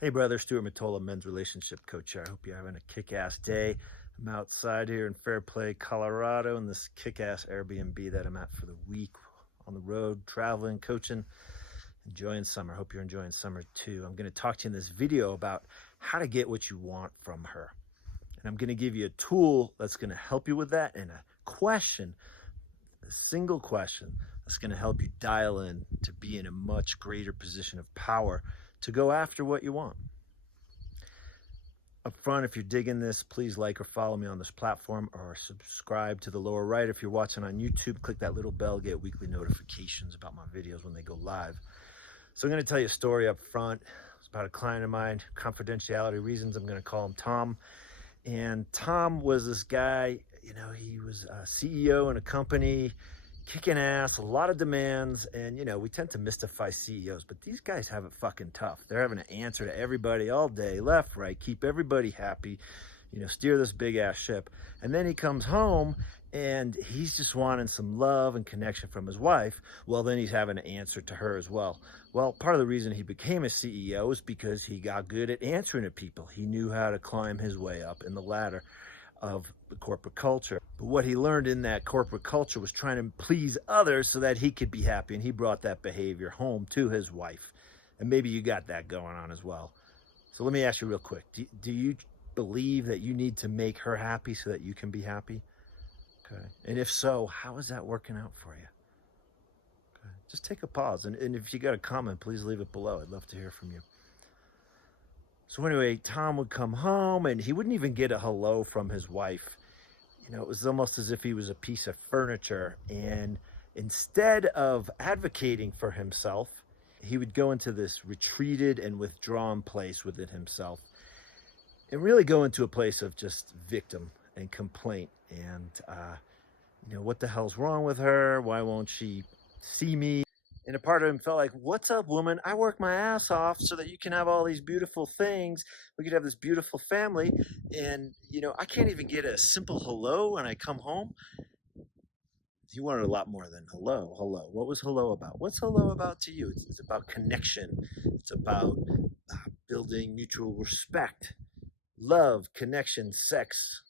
Hey brother, Stuart Matola, men's relationship coach here. I hope you're having a kick-ass day. I'm outside here in Fairplay, Colorado, in this kick-ass Airbnb that I'm at for the week, on the road, traveling, coaching, enjoying summer. Hope you're enjoying summer too. I'm going to talk to you in this video about how to get what you want from her. And I'm going to give you a tool that's going to help you with that, and a question, a single question that's going to help you dial in to be in a much greater position of power to go after what you want. Up front, if you're digging this, please like or follow me on this platform, or subscribe to the lower right. If you're watching on YouTube, click that little bell, get weekly notifications about my videos when they go live. So I'm going to tell you a story up front. It's about a client of mine. Confidentiality reasons, I'm going to call him Tom. And Tom was this guy, he was a CEO in a company, kicking ass, a lot of demands. And, we tend to mystify CEOs, but these guys have it fucking tough. They're having to answer to everybody all day, left, right, keep everybody happy, steer this big ass ship. And then he comes home and he's just wanting some love and connection from his wife. Well, then he's having to answer to her as well. Well, part of the reason he became a CEO is because he got good at answering to people. He knew how to climb his way up in the ladder of the corporate culture. But what he learned in that corporate culture was trying to please others so that he could be happy. And he brought that behavior home to his wife. And maybe you got that going on as well. So let me ask you real quick. Do you believe that you need to make her happy so that you can be happy? Okay. And if so, how is that working out for you? Okay. Just take a pause. And if you got a comment, please leave it below. I'd love to hear from you. So anyway, Tom would come home and he wouldn't even get a hello from his wife. It was almost as if he was a piece of furniture. And instead of advocating for himself, he would go into this retreated and withdrawn place within himself and really go into a place of just victim and complaint. And, what the hell's wrong with her? Why won't she see me? And a part of him felt like, what's up, woman? I work my ass off so that you can have all these beautiful things. We could have this beautiful family. And, I can't even get a simple hello when I come home. He wanted a lot more than hello, hello. What was hello about? What's hello about to you? It's about connection. It's about building mutual respect, love, connection, sex.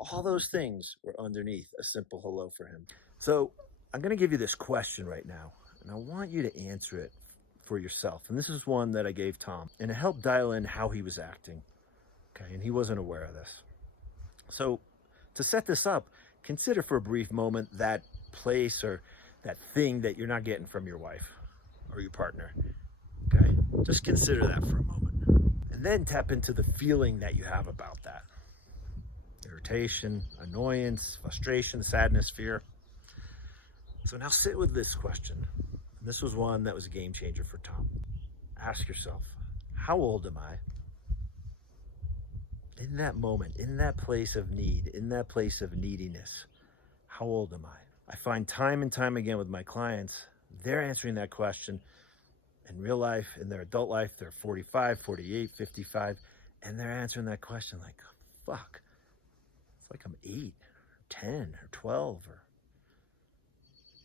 All those things were underneath a simple hello for him. So I'm going to give you this question right now, and I want you to answer it for yourself. And this is one that I gave Tom, and it helped dial in how he was acting. Okay, and he wasn't aware of this. So to set this up, consider for a brief moment that place or that thing that you're not getting from your wife or your partner. Okay, just consider that for a moment. And then tap into the feeling that you have about that. Irritation, annoyance, frustration, sadness, fear. So now sit with this question. And this was one that was a game changer for Tom. Ask yourself, how old am I? In that moment, in that place of need, in that place of neediness, how old am I? I find time and time again with my clients, they're answering that question in real life, in their adult life. They're 45, 48, 55, and they're answering that question like, fuck, it's like I'm 8 or 10 or 12,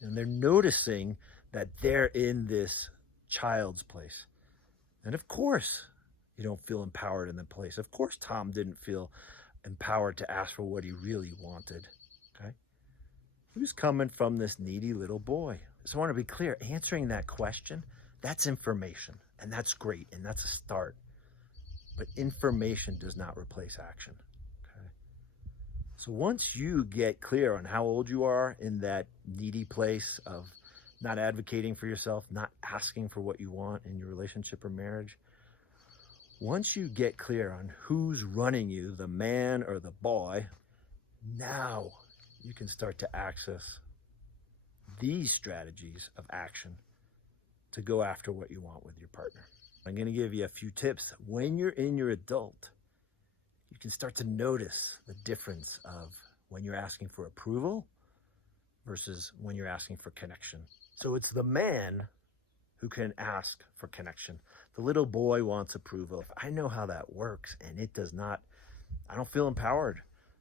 and they're noticing that they're in this child's place. And of course, you don't feel empowered in the place. Of course, Tom didn't feel empowered to ask for what he really wanted. Okay? He was coming from this needy little boy. So I want to be clear, answering that question, that's information, and that's great, and that's a start. But information does not replace action. Okay? So once you get clear on how old you are in that needy place of not advocating for yourself, not asking for what you want in your relationship or marriage, once you get clear on who's running you, the man or the boy, now you can start to access these strategies of action to go after what you want with your partner. I'm going to give you a few tips. When you're in your adult, you can start to notice the difference of when you're asking for approval versus when you're asking for connection. So it's the man who can ask for connection. The little boy wants approval. I know how that works, and it does not, I don't feel empowered.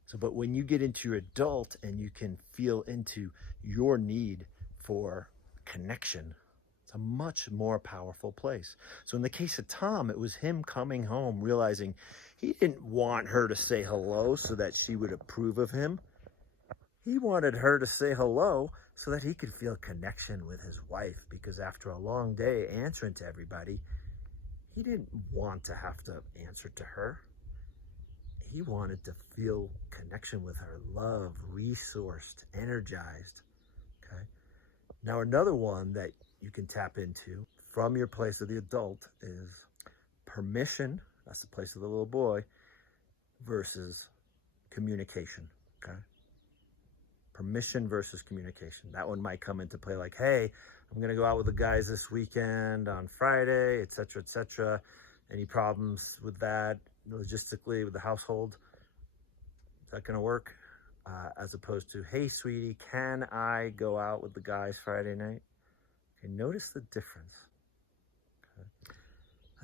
So, but when you get into your adult and you can feel into your need for connection, it's a much more powerful place. So in the case of Tom, it was him coming home, realizing he didn't want her to say hello so that she would approve of him. He wanted her to say hello so that he could feel connection with his wife, because after a long day answering to everybody, he didn't want to have to answer to her. He wanted to feel connection with her, loved, resourced, energized. Okay. Now, another one that you can tap into from your place of the adult is permission. That's the place of the little boy, versus communication. Okay. Permission versus communication. That one might come into play like, hey, I'm going to go out with the guys this weekend on Friday, etc., etc. Any problems with that logistically with the household? Is that going to work? As opposed to, hey, sweetie, can I go out with the guys Friday night? Okay, notice the difference. Okay.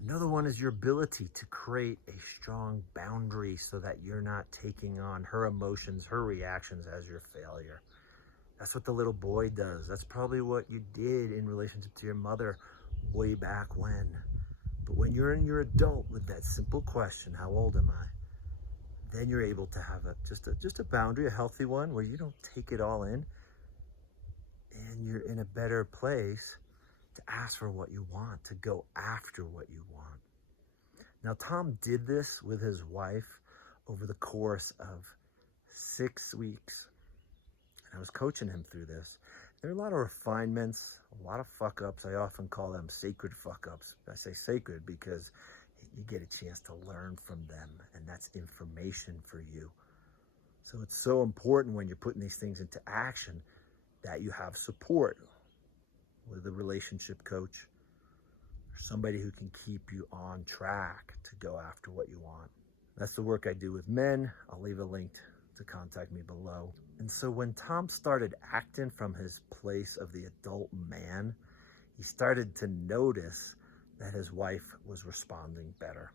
Another one is your ability to create a strong boundary so that you're not taking on her emotions, her reactions as your failure. That's what the little boy does. That's probably what you did in relationship to your mother way back when. But when you're in your adult with that simple question, how old am I? Then you're able to have just a boundary, a healthy one, where you don't take it all in, and you're in a better place to ask for what you want, to go after what you want. Now, Tom did this with his wife over the course of 6 weeks. And I was coaching him through this. There are a lot of refinements, a lot of fuck-ups. I often call them sacred fuck-ups. I say sacred because you get a chance to learn from them, and that's information for you. So it's so important when you're putting these things into action that you have support with a relationship coach or somebody who can keep you on track to go after what you want. That's the work I do with men. I'll leave a link to contact me below. And so when Tom started acting from his place of the adult man, he started to notice that his wife was responding better.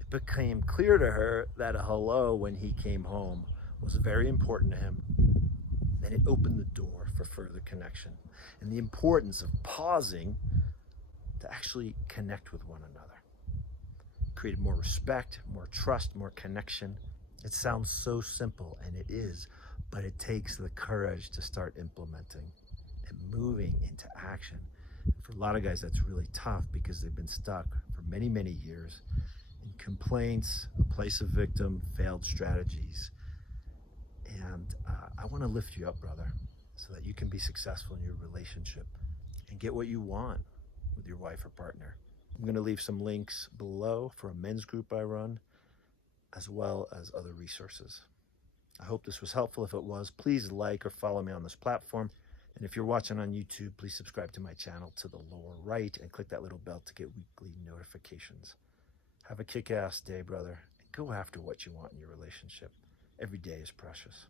It became clear to her that a hello when he came home was very important to him. And it opened the door for further connection and the importance of pausing to actually connect with one another. It created more respect, more trust, more connection. It sounds so simple, and it is, but it takes the courage to start implementing and moving into action. For a lot of guys, that's really tough because they've been stuck for many, many years in complaints, a place of victim, failed strategies. And I want to lift you up, brother, so that you can be successful in your relationship and get what you want with your wife or partner. I'm going to leave some links below for a men's group I run, as well as other resources. I hope this was helpful. If it was, please like or follow me on this platform. And if you're watching on YouTube, please subscribe to my channel to the lower right and click that little bell to get weekly notifications. Have a kick-ass day, brother, and go after what you want in your relationship. Every day is precious.